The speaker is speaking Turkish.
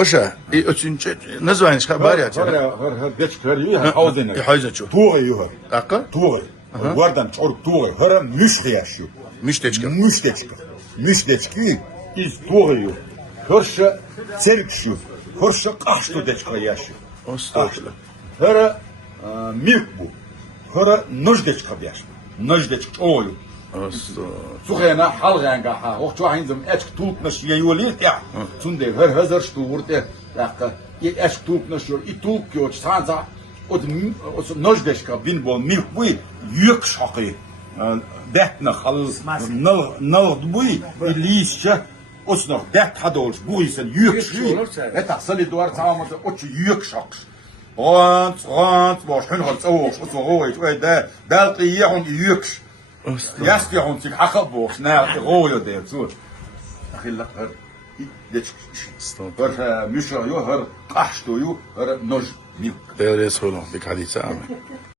Oşa, üçüncü, ne zaman iş haber ya? Hır geç kırıyor havzını. Hayza çu. Tuğu yuha. Aka? Tuğu. Vardan çoruk tuğu. Hır müş yaşıyor. Müşteçka. Müşteçki. Müşteçki iz tuğu yuha. Hırşı serikşu. Hırşı kaçtı deçka yaşıyor. Ostağfurullah. Hır milk bu. Hır nujdeçka yaşıyor. Nujdeçka oyu. Suchena halganga ha. Och tu hinzum etk tut nas yeyolit ya. Tunde hır hazır sturde. Dakika. Etk tut nas yor. İtuk yo sanza. Od nujdeçka bin bol milk bu yük şakı. Detna halız nal bu lisçe. Osnog det hadolç bu isen yük şey. Eta sali duvar tamamda oç yük şak. Rant boş hın hal soğuş soğuş ve de belki yehun yük. Yastyahun sich hakabos na royo de zu. Akhilla her geç. Her müşra yo her qaşto yo her noj. Değerli sorun bir hadise abi.